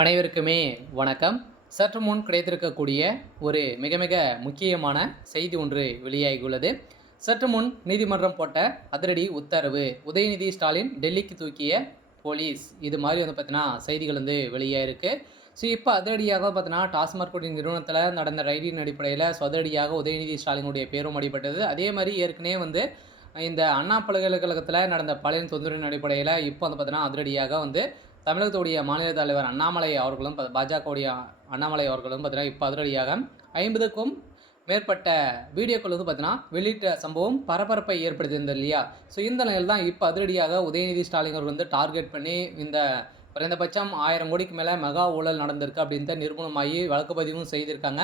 அனைவருக்குமே வணக்கம். சற்று முன் கிடைத்திருக்கக்கூடிய ஒரு மிக மிக முக்கியமான செய்தி ஒன்று வெளியாகியுள்ளது. சற்று முன் நீதிமன்றம் போட்ட அதிரடி உத்தரவு. உதயநிதி ஸ்டாலின் டெல்லிக்கு தூக்கிய போலீஸ். இது மாதிரி பார்த்தீங்கன்னா செய்திகள் வெளியாயிருக்கு. இப்போ அதிரடியாக பார்த்தீங்கன்னா டாஸ்மாக் நிறுவனத்தில் நடந்த ரைடின் அடிப்படையில் அதிரடியாக உதயநிதி ஸ்டாலினுடைய பேரும் அடிபட்டது. அதே மாதிரி ஏற்கனவே இந்த அண்ணா பல்கலைக்கழகத்தில் நடந்த பாலியல் தொந்தரவின் அடிப்படையில் இப்போ பார்த்தீங்கன்னா அதிரடியாக தமிழகத்துடைய மாநில தலைவர் அண்ணாமலை அவர்களும் பாஜகவுடைய அண்ணாமலை அவர்களும் பார்த்தீங்கன்னா இப்போ அதிரடியாக 50க்கும் மேற்பட்ட வீடியோக்கள் பார்த்தீங்கன்னா வெளியிட்ட சம்பவம் பரபரப்பை ஏற்படுத்தியிருந்தது இல்லையா? இந்த நிலையில் தான் இப்போ அதிரடியாக உதயநிதி ஸ்டாலின் அவர்கள் டார்கெட் பண்ணி இந்த குறைந்தபட்சம் 1000 கோடிக்கு மேலே மெகா ஊழல் நடந்திருக்கு அப்படின்ட்டு நிரூபணமாகி வழக்கு பதிவும் செய்திருக்காங்க.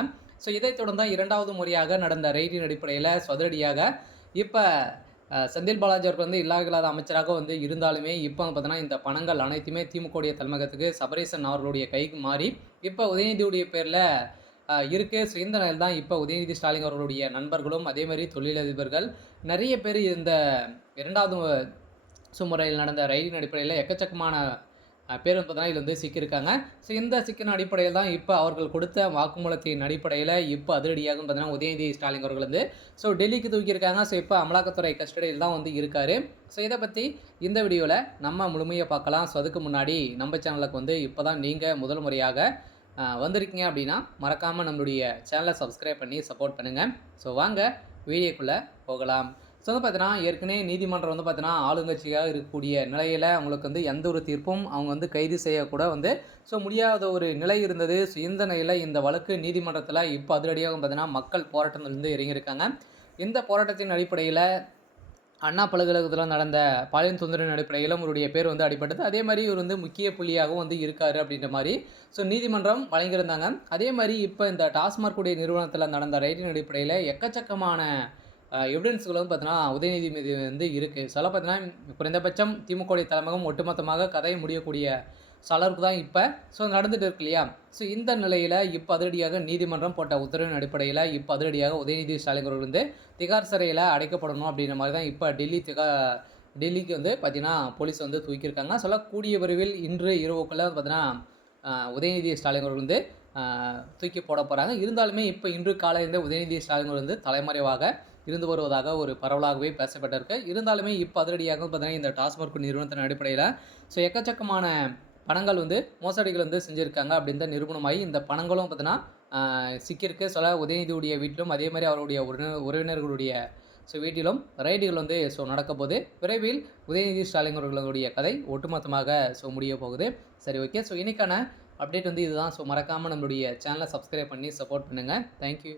இதைத் தொடர்ந்து இரண்டாவது முறையாக நடந்த ரெய்டின் அடிப்படையில் அதிரடியாக இப்போ செந்தில் பாலாஜி அவர்கள் இல்லாத அமைச்சராக இருந்தாலுமே இப்போ பார்த்தீங்கன்னா இந்த பணங்கள் அனைத்துமே திமுகவுடைய தலைமையகத்துக்கு சபரீசன் அவர்களுடைய கைக்கு மாறி இப்போ உதயநிதியுடைய பேரில் இருக்குது. இந்த நிலையில் தான் இப்போ உதயநிதி ஸ்டாலின் அவர்களுடைய நண்பர்களும் அதே மாதிரி தொழிலதிபர்கள் நிறைய பேர் இந்த இரண்டாவது முறையில் நடந்த ரயிலின் அடிப்படையில் எக்கச்சக்கமான பேர் பார்த்தீங்கன்னா இதில் சிக்கியிருக்காங்க. இந்த சிக்கின அடிப்படையில் தான் இப்போ அவர்கள் கொடுத்த வாக்குமூலத்தின் அடிப்படையில் இப்போ அதிரடியாக பார்த்தீங்கன்னா உதயநிதி ஸ்டாலின் அவர்கள் டெல்லிக்கு தூக்கியிருக்காங்க. இப்போ அமலாக்கத்துறை கஸ்டடியில் தான் இருக்கார். இதை பற்றி இந்த வீடியோவில் நம்ம முழுமையாக பார்க்கலாம். அதுக்கு முன்னாடி நம்ம சேனலுக்கு இப்போ தான் நீங்கள் முதல் முறையாக வந்திருக்கீங்க அப்படின்னா மறக்காமல் நம்மளுடைய சேனலை சப்ஸ்கிரைப் பண்ணி சப்போர்ட் பண்ணுங்கள். வாங்க வீடியோக்குள்ளே போகலாம். பார்த்தீங்கன்னா ஏற்கனவே நீதிமன்றம் பார்த்தீங்கன்னா ஆளுங்கட்சியாக இருக்கக்கூடிய நிலையில் அவங்களுக்கு எந்த ஒரு தீர்ப்பும் அவங்க கைது செய்யக்கூட முடியாத ஒரு நிலை இருந்தது. இந்த நிலையில் இந்த வழக்கு நீதிமன்றத்தில் இப்போ அதிரடியாக பார்த்தீங்கன்னா மக்கள் போராட்டத்திலிருந்து இறங்கியிருக்காங்க. இந்த போராட்டத்தின் அடிப்படையில் அண்ணா பல்கலைக்கழகத்தில் நடந்த பாலியல் தொந்தரவின் அடிப்படையில் அவருடைய பேர் அடிபட்டது. அதே மாதிரி இவர் முக்கிய புள்ளியாகவும் இருக்கார் அப்படின்ற மாதிரி நீதிமன்றம் வழங்கியிருந்தாங்க. அதே மாதிரி இப்போ இந்த டாஸ்மாக் நிறுவனத்தில் நடந்த ரைடின் அடிப்படையில் எக்கச்சக்கமான எவிடன்ஸ்கள் பார்த்தீங்கன்னா உதயநிதி மீது இருக்குது. சில பார்த்தீங்கன்னா குறைந்தபட்சம் திமுகவுடைய தலைமையகம் ஒட்டுமொத்தமாக கதை முடியக்கூடிய அளவுக்கு தான் இப்போ நடந்துகிட்டு இருக்கு இல்லையா? இந்த நிலையில் இப்போ அதிரடியாக நீதிமன்றம் போட்ட உத்தரவின் அடிப்படையில் இப்போ அதிரடியாக உதயநிதி ஸ்டாலின் அவர்கள் திகார் சிறையில் அடைக்கப்படணும் அப்படின்ற மாதிரி தான் இப்போ டெல்லிக்கு பார்த்திங்கன்னா போலீஸ் தூக்கியிருக்காங்க. கூடிய விரைவில் இன்று இரவுக்குள்ளே பார்த்தீங்கன்னா உதயநிதி ஸ்டாலின் அவர்கள் தூக்கி போட போகிறாங்க. இருந்தாலுமே இப்போ இன்று காலையில் உதயநிதி ஸ்டாலின் அவர்கள் தலைமறைவாக இருந்து வருவதாக ஒரு பரவலாகவே பேசப்பட்டிருக்கு. இருந்தாலுமே இப்போ அதிரடியாக பார்த்தீங்கன்னா இந்த டாஸ்மாக் நிறுவனத்தின் அடிப்படையில் எக்கச்சக்கமான பணங்கள் மோசடிகள் செஞ்சுருக்காங்க அப்படின்னு தான் நிரூபணமாகி இந்த பணங்களும் பார்த்தீங்கன்னா சிக்கியிருக்கு. உதயநிதியுடைய வீட்டிலும் அதே மாதிரி அவருடைய உறவினர்களுடைய வீட்டிலும் ரைடுகள் நடக்க போது விரைவில் உதயநிதி ஸ்டாலின் அவர்களுடைய கதை ஒட்டுமொத்தமாக முடிய போகுது. சரி, ஓகே. இன்றைக்கான அப்டேட் இதுதான். மறக்காமல் நம்மளுடைய சேனலை சப்ஸ்கிரைப் பண்ணி சப்போர்ட் பண்ணுங்கள். தேங்க்யூ.